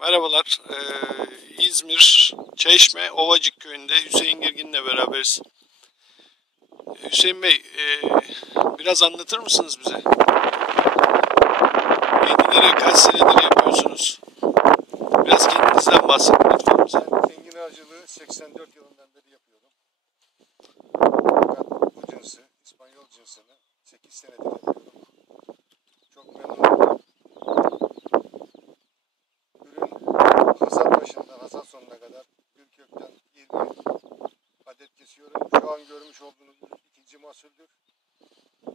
Merhabalar. İzmir Çeşme Ovacık köyünde Hüseyin Girgin'le beraberiz. Hüseyin Bey, biraz anlatır mısınız bize? Enginleri kaç senedir yapıyorsunuz? Biraz kendinizden bahsedin lütfen bize. Ben engin ağacılığı 84 yılından beri yapıyorum. Fakat bu cinsi, İspanyol cinsini 8 senedir yapıyorum. Çok memnunum. Ürün hasat başından hasat sonuna kadar gül kökten 20 adet kesiyorum. Şu an görmüş olduğunuz ikinci mahsuldür.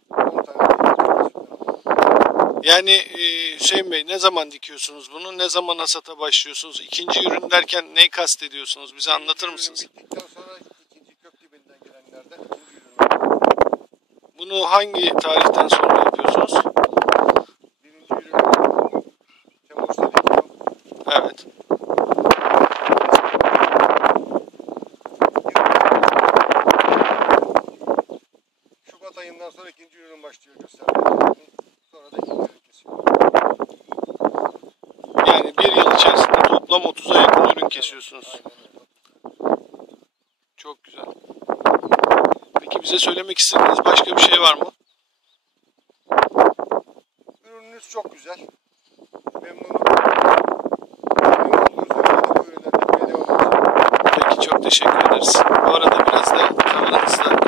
10 tane mahsuldür. Yani Hüseyin Bey, ne zaman dikiyorsunuz bunu? Ne zaman hasata başlıyorsunuz? İkinci ürün derken ne kastediyorsunuz? Bize anlatır mısınız? Bittikten sonra ikinci kök dibinden gelenlerden ikinci ürün. Bunu hangi tarihten sonra yapıyorsunuz? Birinci ürün Temmuz'da dikiyorum. Evet. Şubat ayından sonra ikinci ürün başlıyor göstermeye. Sonra da ikinci ürün kesiyorum. Yani bir yıl içerisinde toplam 30'a yakın ürün kesiyorsunuz. Aynen öyle. Çok güzel. Peki bize söylemek istediğiniz başka bir şey var mı? Ürününüz çok güzel. Memnunum. Memnun olduğunuz ürünleri bu üründen dikmeye devam edeceğim. Peki, çok teşekkür ederiz. Bu arada biraz da tarlanızda